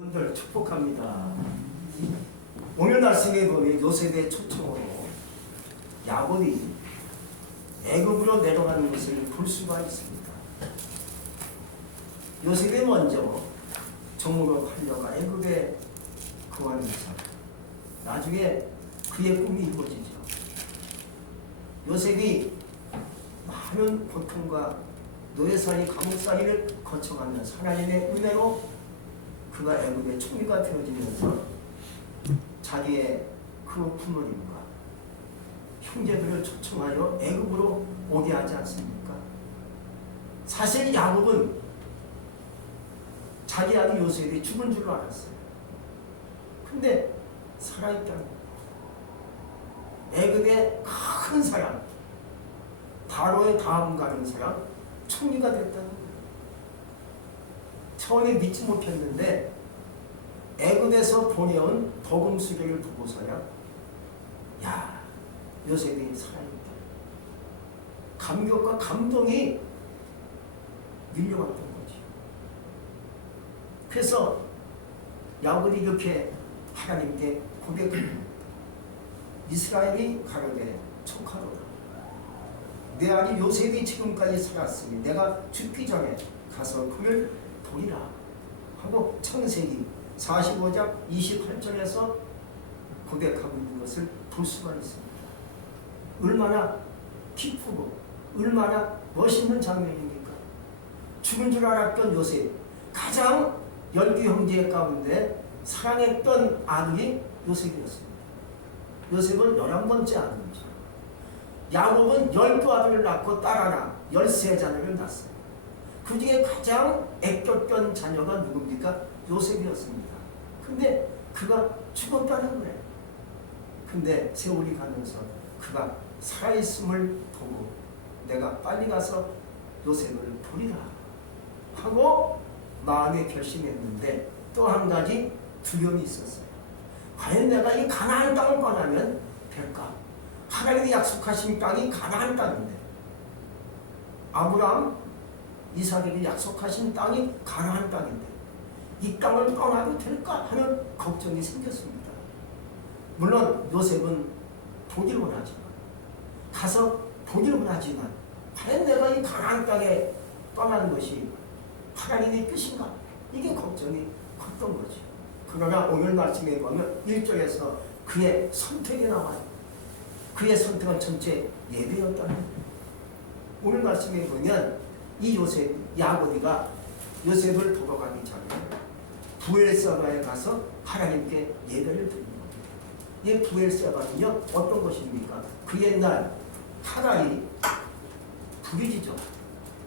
여러분들 축복합니다. 오늘 말씀에 보면 요셉의 초청으로 야곱이 애굽으로 내려가는 것을 볼 수가 있습니다. 요셉이 먼저 종으로 팔려가 애굽에 거하면서 나중에 그의 꿈이 이루어지죠. 요셉이 많은 고통과 노예살이 감옥살이를 거쳐가면서 하나님의 은혜로 그가 애굽의 총리가 되어지면서 자기의 그 부모님과 형제들을 초청하여 애굽으로 오게 하지 않습니까? 사실 야곱은 자기 아들 요셉이 죽은 줄 알았어요. 근데 살아있다는 거예요. 애굽의 큰 사람, 바로의 다음 가는 사람, 총리가 됐다는 거예요. 처음에 믿지 못했는데 애굽에서 보내온 복음 수레를 보고서야 야, 요셉이 살아있다. 감격과 감동이 밀려왔던 거지. 그래서 야곱이 이렇게 하나님께 고백합니다. 이스라엘이 가로되 촉하로다. 내 아들 요셉이 지금까지 살았으니 내가 죽기 전에 가서 그를 보리라 하고 창세기 45장 28절에서 고백하고 있는 것을 볼 수가 있습니다. 얼마나 기쁘고 얼마나 멋있는 장면입니까? 죽은 줄 알았던 요셉, 가장 12 형제 가운데 사랑했던 아들이 요셉이었습니다. 요셉은 11번째 아들이죠. 야곱은 12아들을 낳고 딸 하나, 13자녀를 낳았어요. 그 중에 가장 애썼던 자녀가 누굽니까? 요셉이었습니다. 근데 그가 죽었다는 거예요. 근데 세월이 가면서 그가 살아있음을 보고 내가 빨리 가서 요셉을 보리라 하고 마음에 결심했는데 또 한 가지 두려움이 있었어요. 과연 내가 이 가나안 땅을 떠나면 될까? 하나님이 약속하신 땅이 가나안 땅인데 아브라함, 이삭에게 약속하신 땅이 가나안 땅인데 이 땅을 떠나도 될까 하는 걱정이 생겼습니다. 물론 요셉은 보기를 원하지만 가서 보기를 원하지만 과연 내가 이 가나안 땅에 떠나는 것이 하나님의 뜻인가? 이게 걱정이 컸던 거죠. 그러나 오늘 말씀에 보면 1절에서 그의 선택이 나와요. 그의 선택은 전체 예배였다는 거예요. 오늘 말씀에 보면 이 요셉, 야곱이가 요셉을 보러 가기 전에 부엘세바에 가서 하나님께 예배를 드린 겁니다. 이 부엘세바는요 어떤 것입니까? 그 옛날 하나이 부리지죠.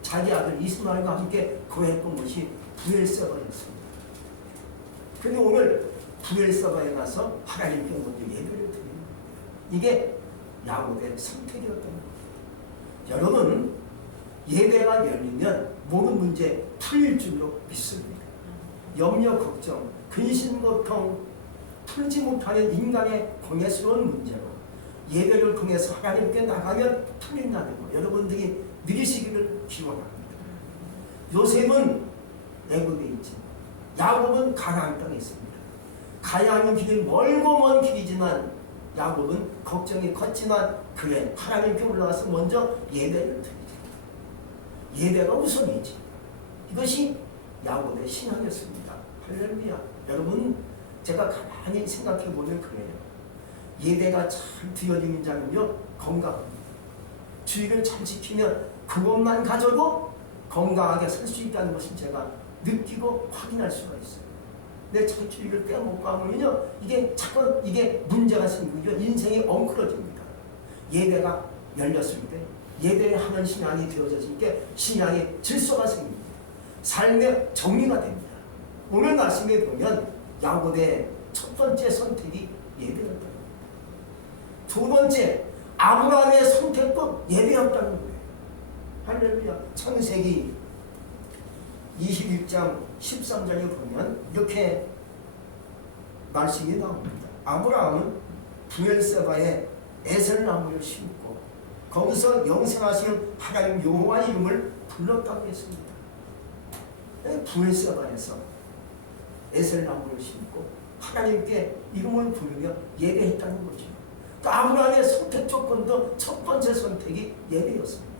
자기 아들 이스마엘과 함께 거했던 것이 부엘세바였습니다. 그런데 오늘 부엘세바에 가서 하나님께 먼저 예배를 드리는 겁니다. 이게 야곱의 선택이었던 겁니다. 여러분, 예배가 열리면 모든 문제 풀릴 줄로 믿습니다. 염려, 걱정, 근심, 고통, 풀지 못하는 인간의 고뇌스러운 문제로 예배를 통해서 하나님께 나가면 풀린다는 거 여러분들이 믿으시기를 기원합니다. 요셉은 애굽에 있지만 야곱은 가나안 땅에 있습니다. 가야 하는 길이 멀고 먼 길이지만 야곱은 걱정이 컸지만 그래 하나님께 올라가서 먼저 예배를 드리죠. 예배가 우선이지. 이것이 야곱의 신앙이었습니다. 할렐루야. 여러분, 제가 가만히 생각해 보면 그래요. 예배가 잘 드려지는 자는요 건강합니다. 주의를 잘 지키면 그것만 가져도 건강하게 살 수 있다는 것을 제가 느끼고 확인할 수가 있어요. 내 자주의를 빼먹고 하면요 이게 자꾸 이게 문제가 생기죠. 인생이 엉클어집니다. 예배가 열렸을 때 예배에 하는 신앙이 되어졌을 때 신앙의 질서가 생깁니다. 삶의 정리가 됩니다. 오늘 말씀에 보면 야곱의 첫 번째 선택이 예배였다는 겁니다. 두 번째 아브라함의 선택도 예배였다는 거예요. 할렐루야. 창세기 21장 13절에 보면 이렇게 말씀이 나옵니다. 아브라함은 부엘세바에 에셀나무를 심고 거기서 영생하시는 하나님 여호와 이름을 불렀다고 했습니다. 부엘세바에서 에셀나무를 심고 하나님께 이름을 부르며 예배했다는 거죠. 또 아브라함의 선택 조건도 첫 번째 선택이 예배였습니다.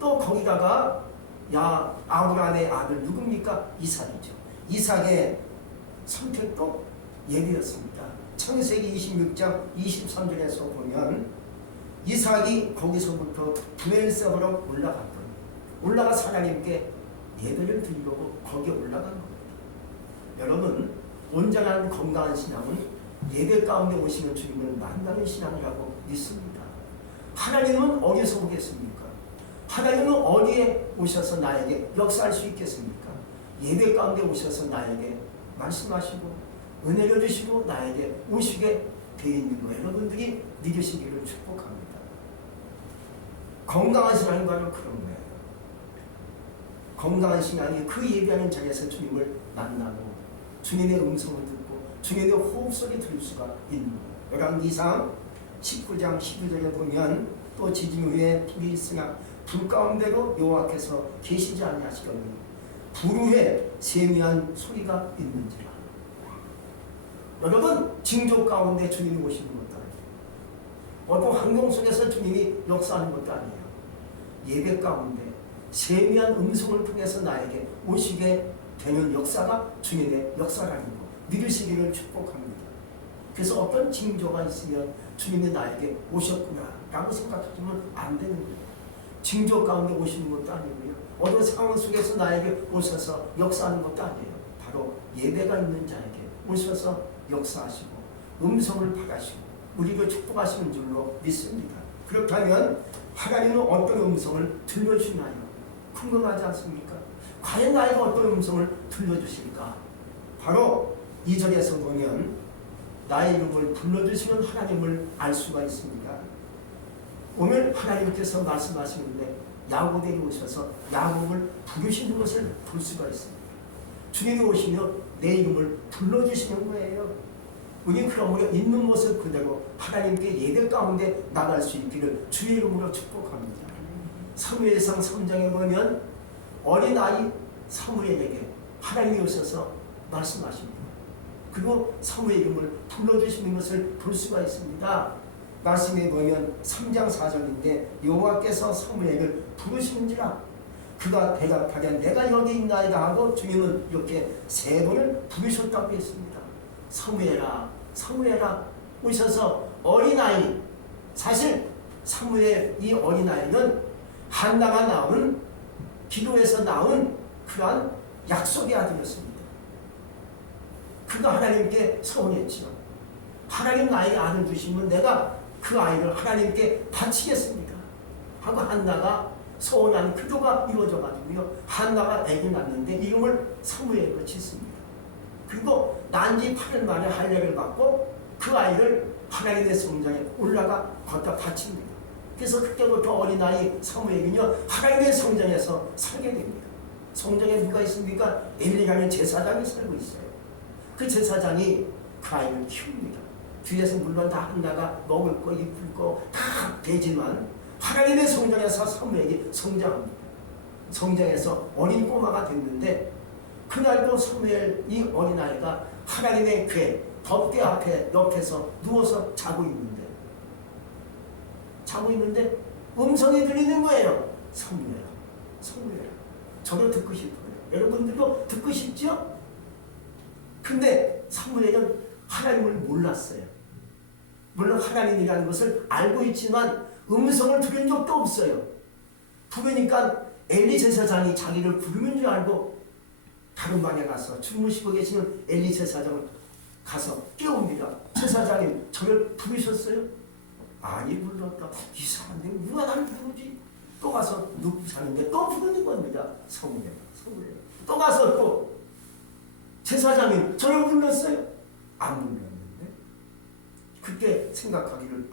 또 거기다가 아브라함의 아들 누굽니까? 이삭이죠. 이삭의 선택도 예배였습니다. 창세기 26장 23절에서 보면 이삭이 거기서부터 브엘세바로 올라가서 하나님께 예배를 드리려고 거기에 올라간 겁니다. 여러분, 온전한 건강한 신앙은 예배 가운데 오시는 주님을 만나는 신앙이라고 믿습니다. 하나님은 어디서 오겠습니까? 하나님은 어디에 오셔서 나에게 역사할 수 있겠습니까? 예배 가운데 오셔서 나에게 말씀하시고 은혜를 주시고 나에게 오시게 되어 있는 거 여러분들이 믿으시기를 축복합니다. 건강한 신앙이 바로 그런 거예요. 건강한 신앙이 그 예배하는 자리에서 주님을 만나고 주님의 음성을 듣고 주님의 호흡소리 들을 수가 있는 거예요. 열왕기상 19장 12절에 보면 또 지진 후에 불이 있으나 불 가운데로 여호와께서 계시지 아니하시더니 불 후에 세미한 소리가 있는지라. 여러분, 징조 가운데 주님이 오시는 것도 아니에요. 어떤 환경 속에서 주님이 역사하는 것도 아니에요. 예배 가운데 세미한 음성을 통해서 나에게 오시게 되는 역사가 주님의 역사라는 것 믿으시기를 축복합니다. 그래서 어떤 징조가 있으면 주님이 나에게 오셨구나 라고 생각하시면 안 되는 거예요. 징조 가운데 오시는 것도 아니고요. 어떤 상황 속에서 나에게 오셔서 역사하는 것도 아니에요. 바로 예배가 있는 자에게 오셔서 역사하시고 음성을 받으시고 우리를 축복하시는 줄로 믿습니다. 그렇다면 하나님은 어떤 음성을 들려주나요? 궁금하지 않습니까? 과연 나에게 어떤 음성을 들려주실까? 바로 2절에서 보면 나의 이름을 불러주시는 하나님을 알 수가 있습니다. 오늘 하나님께서 말씀하시는데 야곱에게 오셔서 야곱을 부르시는 것을 볼 수가 있습니다. 주님이 오시며 내 이름을 불러주시는 거예요. 우리 그러므로 있는 모습 그대로 하나님께 예배 가운데 나갈 수 있기를 주의 이름으로 축복합니다. 사무엘상 3장에 보면 어린아이 사무엘에게 하나님이 오셔서 말씀하십니다. 그리고 사무엘 이름을 불러주시는 것을 볼 수가 있습니다. 말씀에 보면 3장 4절인데 여호와께서 사무엘을 부르시는지라 그가 대답하되 내가 여기 있나이다 하고 주님은 이렇게 3번을 부르셨다고 했습니다. 사무엘아 사무엘아 오셔서 어린아이, 사실 사무엘 이 어린아이는 한나가 낳은 기도에서 낳은 그러한 약속의 아들이었습니다. 그가 하나님께 서원했지요. 하나님 나에게 아들 주시면 내가 그 아이를 하나님께 바치겠습니다 하고 한나가 서원한 기도가 이루어져 가지고요. 한나가 아기를 낳는데 이름을 사무엘로 짓습니다. 그리고 난지 8일 만에 할례를 받고 그 아이를 하나님의 성전에 올라가 걷다 바칩니다. 그래서 그때부터 어린아이 사무엘은요 하나님의 성전에서 살게 됩니다. 성전에 누가 있습니까? 엘리라는 제사장이 살고 있어요. 그 제사장이 그 아이를 키웁니다. 뒤에서 물론 다 한나가 먹을 거 입을 거 다 되지만 하나님의 성전에서 사무엘이 성장합니다. 성장해서 어린 꼬마가 됐는데 그날도 사무엘 이 어린아이가 하나님의 궤 덮개 앞에 옆에서 누워서 자고 있는데 음성이 들리는 거예요. 사무엘아 사무엘아 저도 듣고 싶어요. 여러분들도 듣고 싶죠? 근데 사무엘은 하나님을 몰랐어요. 물론 하나님이라는 것을 알고 있지만 음성을 들은 적도 없어요. 부르니까 엘리 제사장이 자기를 부르는 줄 알고 다른 방에 가서 주무시고 계시는 엘리 제사장을 가서 깨웁니다. 제사장님 저를 부르셨어요? 아니 불렀다. 이상한데 누가 나를 부르지? 또 가서 눕고 자는데 또 부르는 겁니다. 사무엘 또 가서 또 제사장님 저를 불렀어요? 안 불렀는데 그때 생각하기를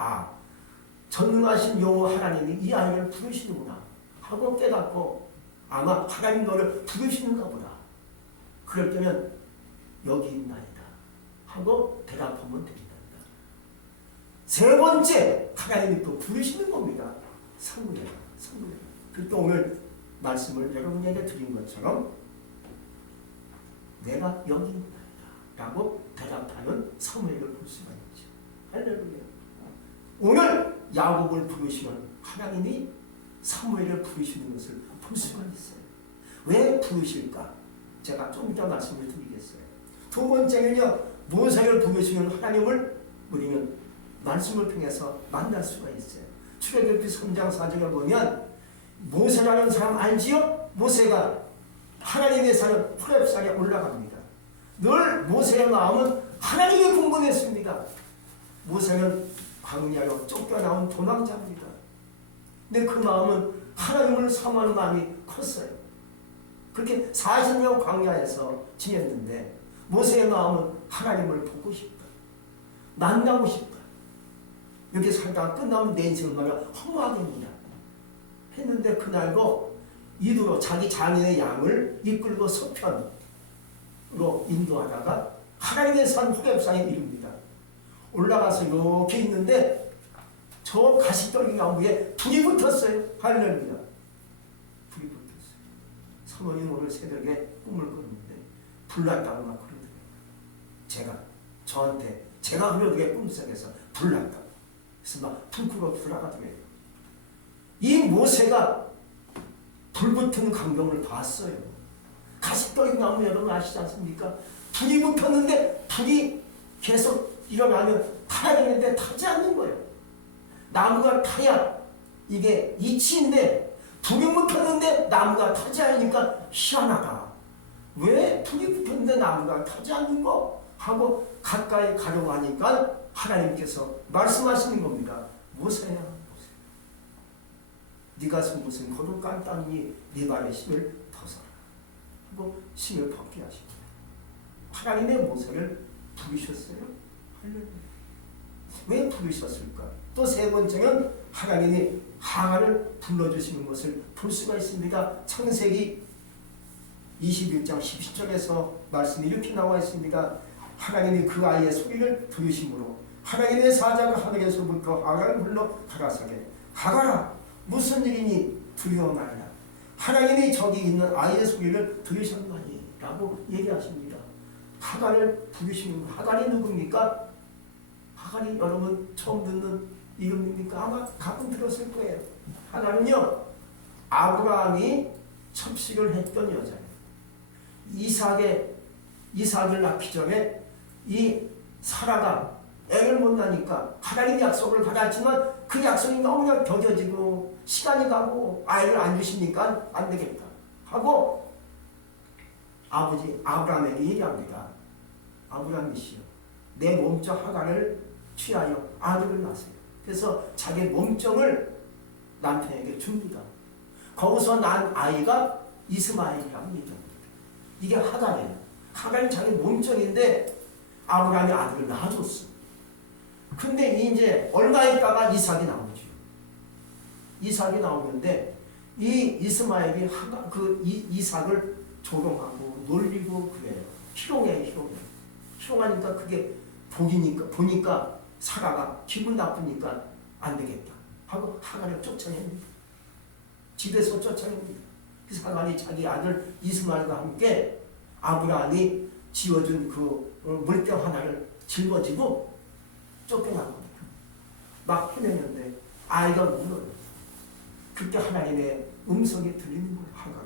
전능하신 여호와 하나님이 이 아이를 부르시는구나 하고 깨닫고 아마 하나님 너를 부르시는가 보다. 그럴 때는 여기 있나이다 하고 대답하면 됩니다. 3번째 하나님이 또 부르시는 겁니다. 사무엘. 그때 오늘 말씀을 여러분에게 드린 것처럼 내가 여기 있나이다. 라고 대답하는 사무엘을 볼 수가 있죠. 할렐루야. 오늘 야곱을 부르시면 하나님이 사무엘을 부르시는 것을 볼 수가 있어요. 왜 부르실까? 제가 좀 이따 말씀을 드리겠어요. 두 번째는요, 모세를 부르시면 하나님을 우리는 말씀을 통해서 만날 수가 있어요. 출애굽기 3장 4절에 보면 모세라는 사람 알지요? 모세가 하나님의 산 호렙산에 올라갑니다. 늘 모세의 마음은 하나님이 궁금했습니다. 모세는 광야로 쫓겨나온 도망자입니다. 근데 그 마음은 하나님을 사모하는 마음이 컸어요. 그렇게 40년 광야에서 지냈는데 모세의 마음은 하나님을 보고 싶다. 만나고 싶다. 이렇게 살다가 끝나면 내 인생을 말이야 허무하겠느냐 했는데 그날도 이두로 자기 장인의 양을 이끌고 서편으로 인도하다가 하나님의 산 호렙산에 이릅니다. 올라가서 이렇게 있는데 저 가시떨기 나무에 불이 붙었어요. 할렐루야. 불이 붙었어요. 사모님 오늘 새벽에 꿈을 꿨는데 불났다고 막 그러더라고요. 제가 그러더니 꿈속에서 불났다고. 그래서 막 불구로 돌아가더래요. 이 모세가 불붙은 광경을 봤어요. 가시떨기 나무 여러분 아시지 않습니까? 불이 붙었는데 불이 계속 일어나면 타야 되는데 타지 않는 거예요. 나무가 타야 이게 이치인데 불이 붙었는데 나무가 타지 않으니까 희한하다. 왜 불이 붙었는데 나무가 타지 않는 거? 하고 가까이 가려고 하니까 하나님께서 말씀하시는 겁니다. 모세야, 네가 무슨 거룩한 땅이 네 발의 힘을 벗어라 하고 힘을 벗게 하십니다. 하나님의 모세를 부르셨어요. 왜 부르셨을까? 또 세 번째는 하나님이 하갈을 불러주시는 것을 볼 수가 있습니다. 창세기 21장 10절에서 말씀이 이렇게 나와 있습니다. 하나님이 그 아이의 소리를 들으심으로 하나님의 사자가 하늘에서부터 하갈을 불러 가라사대 하갈아 무슨 일이니 두려워 말라. 하나님이 저기 있는 아이의 소리를 들으셨나니 라고 얘기하십니다. 하갈을 부르시는 하갈이 누굽니까? 하갈이 여러분 처음 듣는 이름입니까? 아마 가끔 들었을 거예요. 하갈은요 아브라함이 첩식을 했던 여자예요. 이삭을 낳기 전에 이 사라가 애를 못 낳으니까 하나님 약속을 받았지만 그 약속이 너무나 더뎌지고 시간이 가고 아이를 안 주시니까 안 되겠다 하고 아버지 아브라함에게 얘기합니다. 아브라함이시여 내 몸종 하갈을 취하여 아들을 낳으세요. 그래서 자기 몸종을 남편에게 줍니다. 거기서 난 아이가 이스마엘이라고 얘기합니다. 이게 하갈이에요. 하갈이 자기 몸종인데 아브라함이 아들을 낳아줬어. 근데 이제 얼마 있다가 이삭이 나오죠. 이삭이 나오는데 이 이스마엘이 이삭을 조롱하고 놀리고 그래요. 희롱하니까 그게 보니까 사라가 기분 나쁘니까 안 되겠다 하고 하갈을 쫓아냅니다. 집에서 쫓아냅니다. 그 사갈이 자기 아들 이스마엘과 함께 아브라함이 지어준 그 물병 하나를 짊어지고 쫓겨나갑니다. 막 헤매는데 아이가 울어요. 그때 하나님의 음성이 들리는 거예요. 하갈아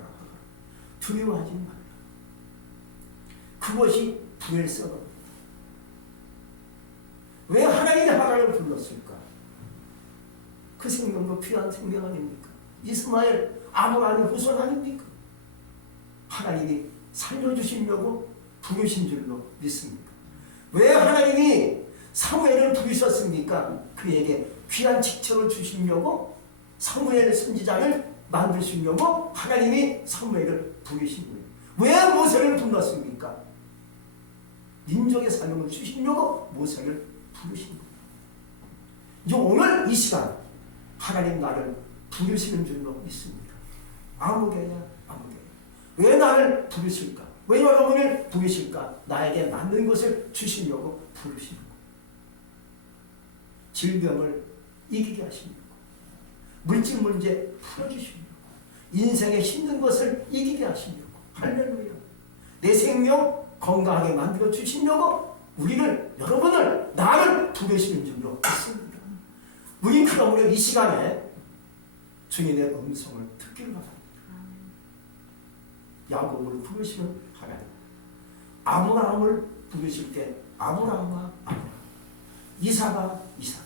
두려워하지 말라. 그것이 부엘세바입니다. 왜 하나님이 하갈을 불렀을까? 그 생명도 귀한 생명 아닙니까? 이스마엘 아브라함의 후손 아닙니까? 하나님이 살려주시려고 부르신 줄로 믿습니다. 왜 하나님이 사무엘을 부르셨습니까? 그에게 귀한 직책을 주시려고 사무엘 선지자를 만드시려고 하나님이 사무엘을 부르신 거예요. 왜 모세를 불렀습니까? 민족의 사명을 주시려고 모세를 부르신 거예요. 이제 오늘 이 시간 하나님 나를 부르시는 줄로 믿습니다. 아무개야. 왜 나를 부르실까? 왜 여러분을 부르실까? 나에게 맞는 것을 주시려고 부르시는 거예요. 질병을 이기게 하시려고, 물질 문제 풀어주시려고, 인생에 힘든 것을 이기게 하시려고. 할렐루야. 내 생명 건강하게 만들어 주시려고 우리를, 여러분을, 나를 부르시는 줄로 믿습니다. 우리 그러므로 이 시간에 주님의 음성을 듣기를 바랍니다. 야곱을 부르시는 하나님, 아브라함을 부르실 때 아브라함과 아브라함, 이삭아 이삭,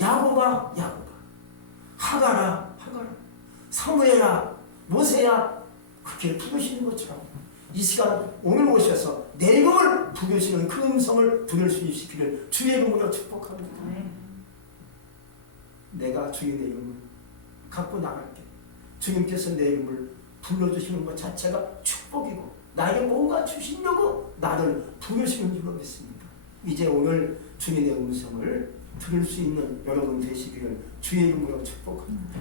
야곱아 야곱아, 하가라 하가라, 사무엘아 모세야, 그렇게 부르시는 것처럼 이 시간 오늘 오셔서 내 이름을 부르시는 그 음성을 들을 수 있기를 주의 이름으로 축복합니다. 내가 주님의 이름을 갖고 나갈게. 주님께서 내 이름을 불러주시는 것 자체가 축복이고 나에게 뭔가 주시려고 나를 부르시는 줄로 믿습니다. 이제 오늘 주님의 음성을 들을 수 있는 여러분 되시기를 주의 이름으로 축복합니다.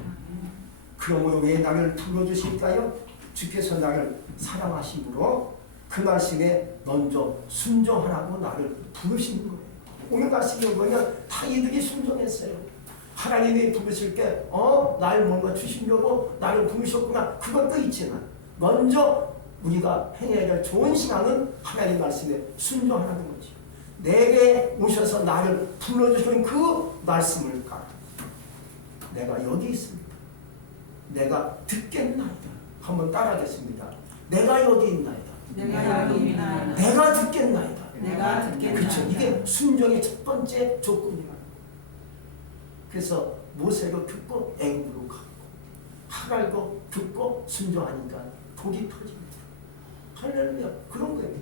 그러므로 왜 나를 불러주실까요? 주께서 나를 사랑하심으로 그 말씀에 먼저 순종하라고 나를 부르시는 거예요. 오늘 말씀을 보면 다 이들이 순종했어요. 하나님이 부르실 때 날 뭔가 주시려고 나를 부르셨구나, 그것도 있지만 먼저 우리가 행해야 될 좋은 신앙은 하나님 말씀에 순종하는 거지. 내게 오셔서 나를 불러주시는 그 말씀을 따라 내가 여기 있습니다. 내가 듣겠나이다. 한번 따라하겠습니다. 내가 여기 있나이다. 내가 여기 있나이다. 내가 듣겠나이다. 내가 듣겠나이다. 그렇죠. 이게 순종의 첫 번째 조건이에요. 그래서 모세도 듣고 애굽으로 가고 하갈도 듣고 순종하니까 복이 터집니다. 할렐루야. 그런 거예요.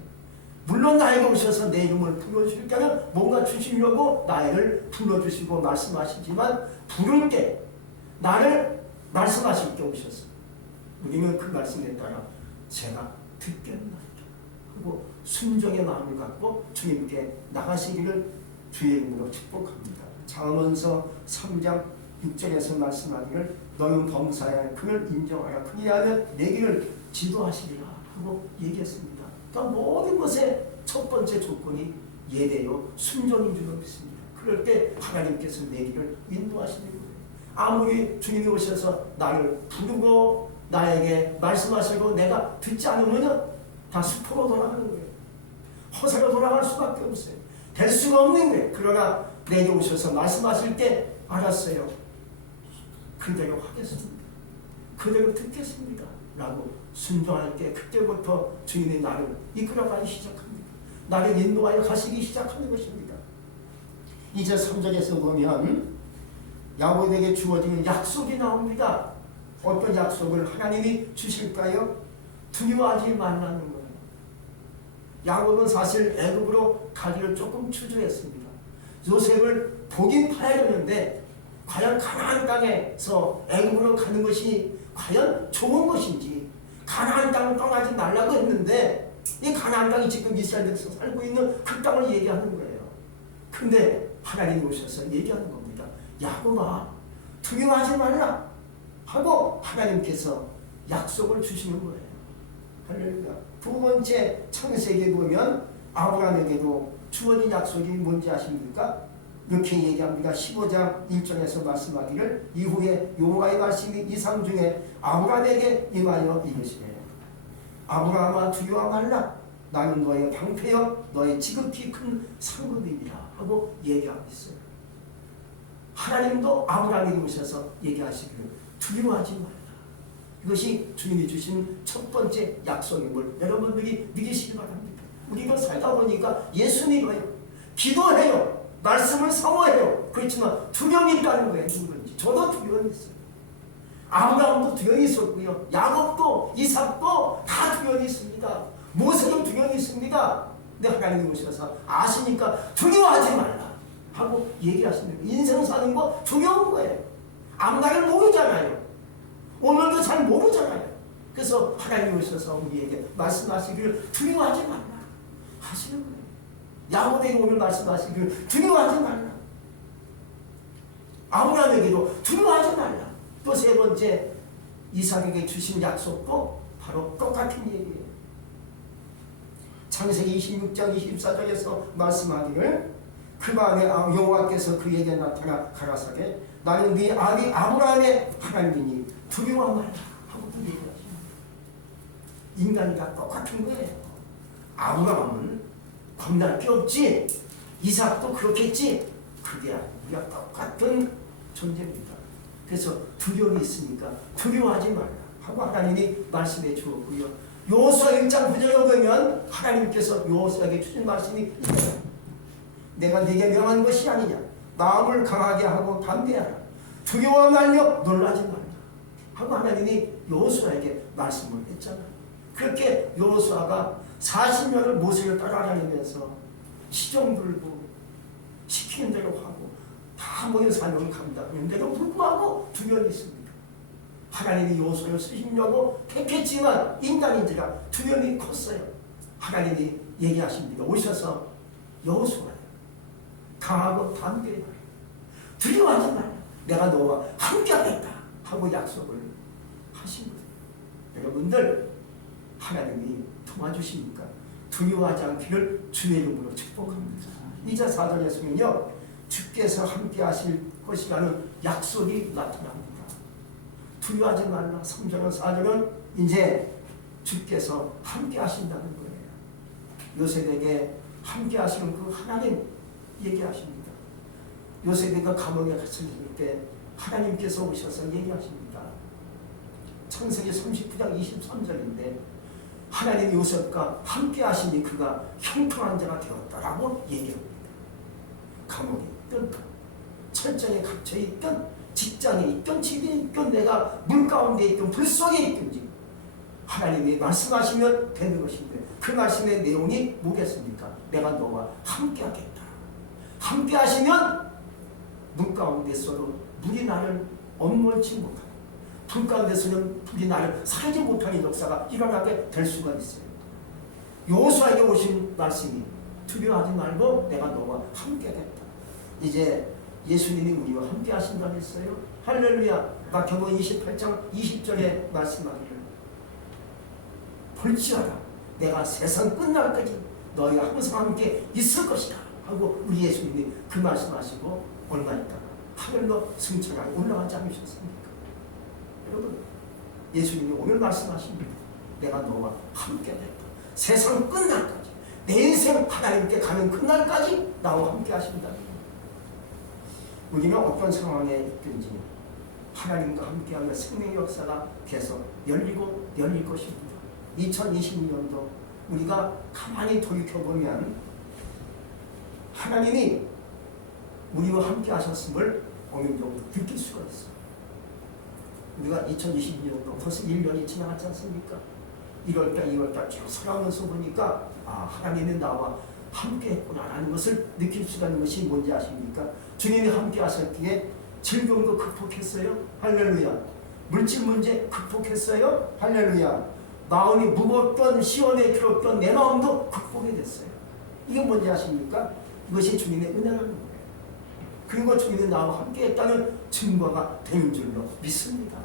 물론 나에게 오셔서 내 이름을 불러주실 때는 뭔가 주시려고 나를 불러주시고 말씀하시지만 부를 때 나를 말씀하실 때 오셔서 우리는 그 말씀에 따라 제가 듣겠나이다 하고 순종의 마음을 갖고 주님께 나가시기를 주의 이름으로 축복합니다. 잠언서 3장 6절에서 말씀하기를 너는 범사에 그를 인정하여 그에 하는 내기를 지도하시리라 하고 얘기했습니다. 그러니까 모든 것의 첫 번째 조건이 예대요 순종인 줄로 믿습니다. 그럴 때 하나님께서 내기를 인도하시는 거예요. 아무리 주님이 오셔서 나를 부르고 나에게 말씀하시고 내가 듣지 않으면 다 수포로 돌아가는 거예요. 허세로 돌아갈 수밖에 없어요. 될 수가 없는 거예요. 그러나 내게 오셔서 말씀하실 때 알았어요. 그대로 하겠습니다. 그대로 듣겠습니다. 라고 순종할 때 그때부터 주님이 나를 이끌어가기 시작합니다. 나를 인도하여 가시기 시작하는 것입니다. 이제 3절에서 보면 야곱에게 주어지는 약속이 나옵니다. 어떤 약속을 하나님이 주실까요? 두려워하지 말라는 거예요. 야곱은 사실 애굽으로 가기를 조금 주저했습니다. 요셉을 보긴 봐야 되는데 과연 가나안 땅에서 애굽으로 가는 것이 과연 좋은 것인지, 가나안 땅을 떠나지 말라고 했는데 이 가나안 땅이 지금 이스라엘에서 살고 있는 그 땅을 얘기하는 거예요. 근데 하나님이 오셔서 얘기하는 겁니다. 야곱아, 두려워하지 말라 하고 하나님께서 약속을 주시는 거예요. 할렐루야. 두 번째 창세기에 보면 아브라함에게도 주어진 약속이 뭔지 아십니까? 이렇게 얘기합니다. 15장 1절에서 말씀하기를 이후에 여호와의 말씀이 이상 중에 아브라함에게 임하여 이르시되 아브라함아 두려워 말라 나는 너의 방패여 너의 지극히 큰 상급이니라 하고 얘기하고 있어요. 하나님도 아브라함에게 오셔서 얘기하시기를 두려워하지 말라. 이것이 주님이 주신 첫 번째 약속임을 여러분들이 믿으시기 바랍니다. 우리가 살다 보니까 예수 믿어요. 기도해요. 말씀을 사모해요. 그렇지만 두려움이 있다는 거예요. 누구든지. 저도 두려움이 있어요. 아브라함도 두려움이 있었고요. 야곱도 이삭도 다 두려움이 있습니다. 모세도 두려움이 있습니다. 근데 하나님이 오셔서 아시니까 두려워하지 말라 하고 얘기하시는 거예요. 인생 사는 거 두려운 거예요. 앞날을 모르잖아요. 오늘도 잘 모르잖아요. 그래서 하나님이 오셔서 우리에게 말씀하시기를 두려워하지 말라 하시는 거예요. 야곱에게 오늘 말씀하시기를 두려워하지 말라. 아브라함에게도 두려워하지 말라. 또 세 번째 이삭에게 주신 약속도 바로 똑같은 얘기예요. 창세기 26장 24절에서 말씀하기를 그 밤에 여호와께서 그에게 나타나 가라사대 나는 네 아비 아브라함의 하나님이니 두려워 말라 하고 또 얘기하십니다. 인간이 다 똑같은 거예요. 아브라함은 겁날 게 없지. 이삭도 그렇겠지. 그게 우리가 똑같은 존재입니다. 그래서 두려움이 있으니까 두려워하지 말라 하고 하나님이 말씀해 주었고요. 여호수아 1장 9절에 보면 하나님께서 여호수아에게 주신 말씀이 있어요. 내가 네게 명한 것이 아니냐. 마음을 강하게 하고 담대하라. 두려워 말며 놀라지 말라 하고 하나님이 여호수아에게 말씀을 했잖아요. 그렇게 여호수아가 40년을 모세를 따라다니면서 시험 들고 시키는 대로 하고 다 모든 사명을 감당했는데도 불구하고 두려움이 있습니다. 하나님이 여호수아를 쓰시려고 택했지만 인간인지라 두려움이 컸어요. 하나님이 얘기하십니다. 오셔서 여호수아 강하고 담대히 말해. 두려워하지 말라. 내가 너와 함께하겠다 하고 약속을 하신 거예요. 여러분들 하나님이 도와주시니까 두려워하지 않기를 주의 이름으로 축복합니다. 2절 4절에 보면요. 주께서 함께 하실 것이라는 약속이 나타납니다. 두려워하지 말라. 3절은 4절은 이제 주께서 함께 하신다는 거예요. 요셉에게 함께 하시는 그 하나님 얘기하십니다. 요셉이가 감옥에 갇혔을 때 하나님께서 오셔서 얘기하십니다. 창세기 39장 23절인데 하나님이 요셉과 함께 하시니 그가 형통한 자가 되었다라고 얘기합니다. 감옥에 있든 철장에 갇혀 있든 직장에 있든 집에 있든 내가 물 가운데 있든 불 속에 있든지 하나님이 말씀하시면 되는 것인데 그 말씀의 내용이 뭐겠습니까? 내가 너와 함께 하겠다. 함께 하시면 물 가운데서도 물이 나를 엄몰지 못하고 불 가운데서는 불이 나를 사르지 못하는 역사가 일어나게 될 수가 있어요. 여호수아에게 오신 말씀이 두려워하지 말고 내가 너와 함께 하겠다. 이제 예수님이 우리와 함께 하신다고 했어요. 할렐루야. 마태복음 28장 20절에 말씀하기를 볼지어다 내가 세상 끝날까지 너희가 항상 함께 있을 것이다 하고 우리 예수님이 그 말씀하시고 얼마 있다가 하늘로 승천하게 올라가지 않으셨습니까? 여러분 예수님이 오늘 말씀하십니다. 내가 너와 함께 하겠다. 세상 끝날까지 내 인생 하나님께 가는 그날까지 나와 함께 하신다. 우리가 어떤 상황에 있든지 하나님과 함께하는 생명의 역사가 계속 열리고 열릴 것입니다. 2022년도 우리가 가만히 돌이켜보면 하나님이 우리와 함께 하셨음을 어느 정도 느낄 수가 있어요. 우리가 2022년도 벌써 1년이 지나갔지 않습니까? 1월달, 2월달 쭉 살아오면서 보니까 하나님이 나와 함께 했구나라는 것을 느낄 수가 있는 것이 뭔지 아십니까? 주님이 함께 하셨기에 질병도 극복했어요. 할렐루야. 물질 문제 극복했어요. 할렐루야. 마음이 무겁던 시원에 들었던 내 마음도 극복이 됐어요. 이게 뭔지 아십니까? 이것이 주님의 은혜라는 거예요. 그리고 주님이 나와 함께 했다는 증거가 되는 줄로 믿습니다.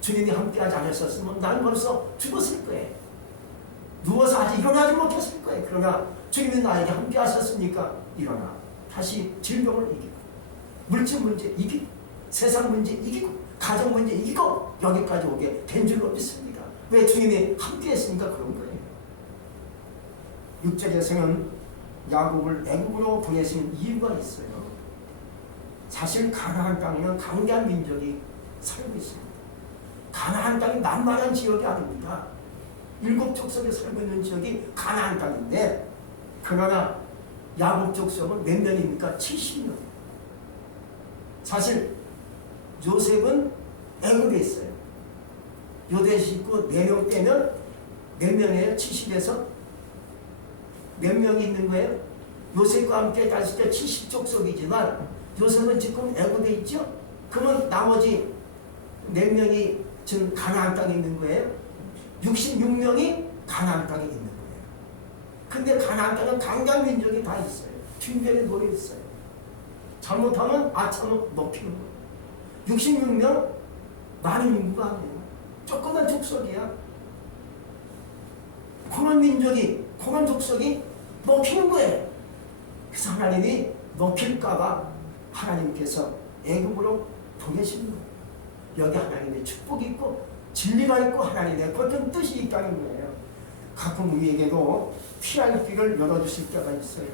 주님이 함께하지 않으셨으면 난 벌써 죽었을 거예요. 누워서 아직 일어나지 못했을 거예요. 그러나 주님이 나에게 함께 하셨으니까 일어나 다시 질병을 이기고 물질 문제 이기고 세상 문제 이기고 가정 문제 이기고 여기까지 오게 된 줄로 믿습니다. 왜? 주님이 함께 했으니까 그런 거예요. 6절에서는 야곱을 애굽으로 보내신 이유가 있어요. 사실 가나안 땅에는 강대한 민족이 살고 있습니다. 가나안 땅이 남만한 지역이 아닙니다. 7족속에 살고 있는 지역이 가나안 땅인데 그러나 야곱 족속은 몇 명입니까? 70명. 사실 요셉은 애굽에 있어요. 요대 식구 4명 빼면 몇 명이에요? 70에서 몇 명이 있는 거예요? 요셉과 함께 갔을 때 70족속이지만 요셉은 지금 애굽에 있죠? 그러면 나머지 4명이 지금 가나안 땅에 있는 거예요? 66명이 가나안 땅에 있는 거예요. 근데 가나안 땅은 강간 민족이 다 있어요. 뒷면에 놓여 있어요. 잘못하면 아차로 먹히는 거예요. 66명 많은 인구가 아니에요. 조그만 족속이야. 그런 민족이, 그런 족속이 먹히는 거예요. 그래서 하나님이 먹힐까봐 하나님께서 애굽으로 보내시는 거예요. 여기 하나님의 축복이 있고 진리가 있고 하나님의 어떤 뜻이 있다는 거예요. 가끔 우리에게도 피할 길을 열어주실 때가 있어요.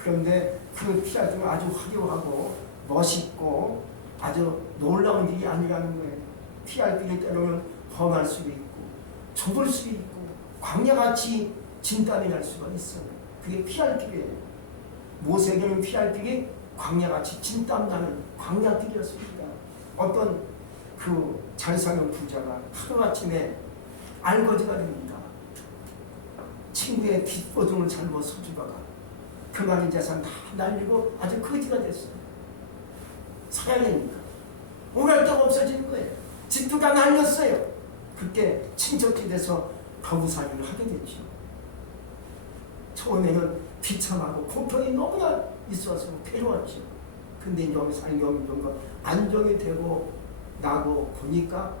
그런데 그 피할 길은 아주 화려하고 멋있고 아주 놀라운 길이 아니라는 거예요. 피할 길이 때로는 험할 수도 있고 좁을 수도 있고 광야같이 진땀이 날 수가 있어요. 그게 피할 길이에요. 모세에게는 피할 길이 광야같이 진땀 나는 광야길이었습니다. 어떤 그 잘 사는 부자가 하루아침에 알거지가 됩니다. 친구의 뒷보증을 잘못 서주다가 그 많은 재산 다 날리고 아주 거지가 됐어요. 사야 되니까 오갈 데가 없어지는 거예요. 집도 다 날렸어요. 그때 친척집에서 거부살이를 하게 됐죠. 처음에는 비참하고 고통이 너무나 있어서 괴로웠죠. 근데 여기서 안경이 안정이 되고 나고 보니까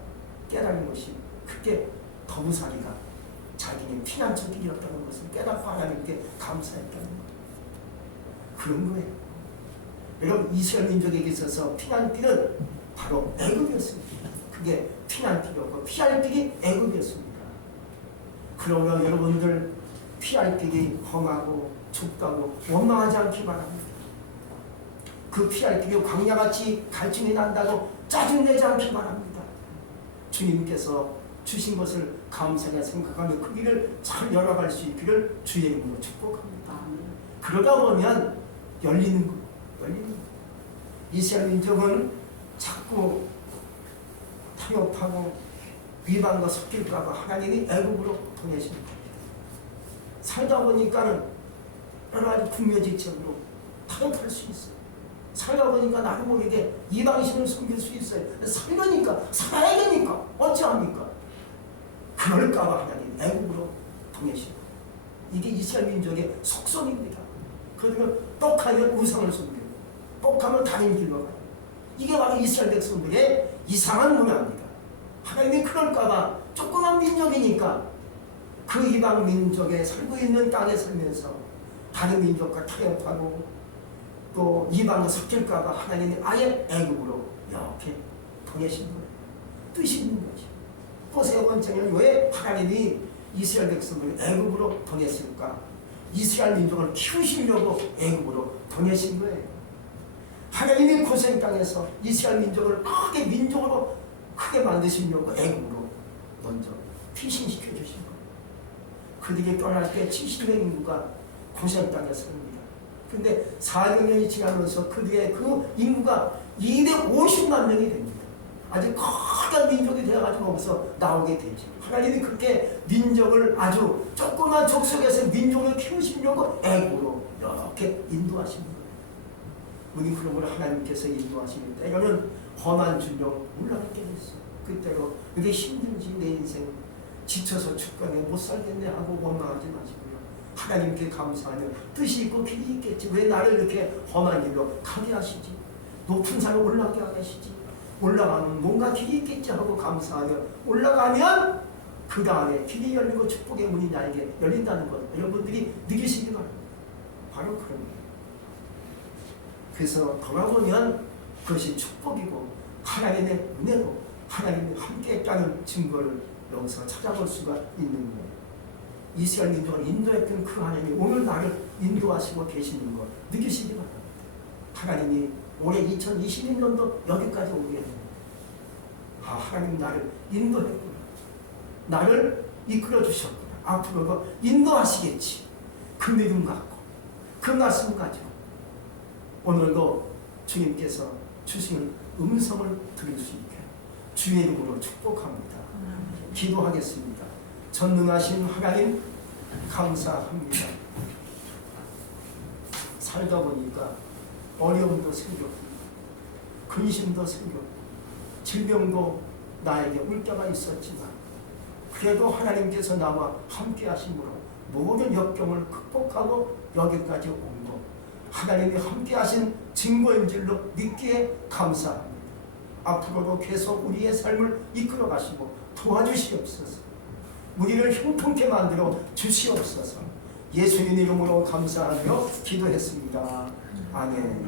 깨달은 것이 그때 거부살이가 자기는 피난처길이었다는 것을 깨닫고 하나님께 감사했다는 거예요. 그런 거예요. 여러분 이스라엘 민족에게 있어서 피난길은 바로 애굽이었습니다. 그게 피난길이었고 피할 길이 애굽이었습니다. 그러므로 여러분들 피할 길이 험하고 좁다고 원망하지 않기 바랍니다. 그 피할 길이 광야같이 갈증이 난다고 짜증내지 않기 바랍니다. 주님께서 주신 것을 감사하게 생각하며 그 길을 잘 열어갈 수 있기를 주의 이름으로 축복합니다. 그러다 보면 열리는 거예요. 이스라엘 민족은 자꾸 타협하고 이방과 섞일까봐 하나님이 애굽으로 보내신 겁니다. 살다 보니까는 여러 가지 국면지적으로 타협할 수 있어요. 살다 보니까 나도 모르게 이방신을 섬길 수 있어요. 살려니까 살아야 되니까 어찌합니까? 그럴까봐 하나님 애굽으로 보내시고 이게 이스라엘 민족의 속성입니다. 그러면 똑하면 우상을 섬기고 똑하면 다른 길로 가요. 이게 바로 이스라엘 백성들의 이상한 문화입니다. 하나님이 그럴까봐 조그만 민족이니까 그 이방 민족에 살고 있는 땅에 살면서 다른 민족과 타협하고 또 이방에 섞일까봐 하나님이 아예 애굽으로 이렇게 보내신 거예요. 뜻이 있는 거죠. 또 세 번째는 왜 하나님이 이스라엘 백성을 애굽으로 보냈을까? 이스라엘 민족을 키우시려고 애굽으로 보내신 거예요. 하나님이 고생 땅에서 이스라엘 민족을 크게 민족으로 크게 만드시려고 애굽으로 먼저 피신시켜 주신 거예요. 그들이 떠날 때 70명 인구가 고생 땅에 삽니다. 근데 400년이 지나면서 그들의 그 인구가 250만 명이 됩니다. 아주 커다란 민족이 되어가지고 거기서 나오게 되죠. 하나님이 그렇게 민족을 아주 조그만 족속에서 민족을 키우시려고 애굽으로 이렇게 인도하시는 거예요. 우리 그러므로 하나님께서 인도하시는 때로는 험한 줄로 올라가게 됐어요. 그때로 이게 힘든지 내 인생 지쳐서 죽겠네 못 살겠네 하고 원망하지 마시고요. 하나님께 감사하며 뜻이 있고 길이 있겠지. 왜 나를 이렇게 험한 길로 가게 하시지? 높은 산을 올라가게 하시지. 올라가면 뭔가 길이 있겠지 하고 감사하며 올라가면 그 다음에 길이 열리고 축복의 문이 나에게 열린다는 것 여러분들이 느끼시기 바랍니다. 바로 그런 거예요. 그래서 돌아보면 그것이 축복이고 하나님의 은혜고 하나님이 함께 했다는 증거를 여기서 찾아볼 수가 있는 거예요. 이스라엘 민족을 인도했던 그 하나님이 오늘 나를 인도하시고 계시는 것 느끼시기 바랍니다. 하나님이 올해 2021년도 여기까지 오게 됩니다. 아, 하나님 나를 인도했구나. 나를 이끌어 주셨구나. 앞으로도 인도하시겠지. 그 믿음 갖고 그 말씀 가지고 오늘도 주님께서 주시는 음성을 들을 수 있게 주의 이름으로 축복합니다. 기도하겠습니다. 전능하신 하나님 감사합니다. 살다 보니까 어려움도 생겼고 근심도 생겼고 질병도 나에게 올 때가 있었지만 그래도 하나님께서 나와 함께 하심으로 모든 역경을 극복하고 여기까지 온 것 하나님이 함께 하신 증거인 줄로 믿기에 감사합니다. 앞으로도 계속 우리의 삶을 이끌어 가시고 도와주시옵소서. 우리를 형통케 만들어 주시옵소서. 예수님 이름으로 감사하며 기도했습니다. 아멘.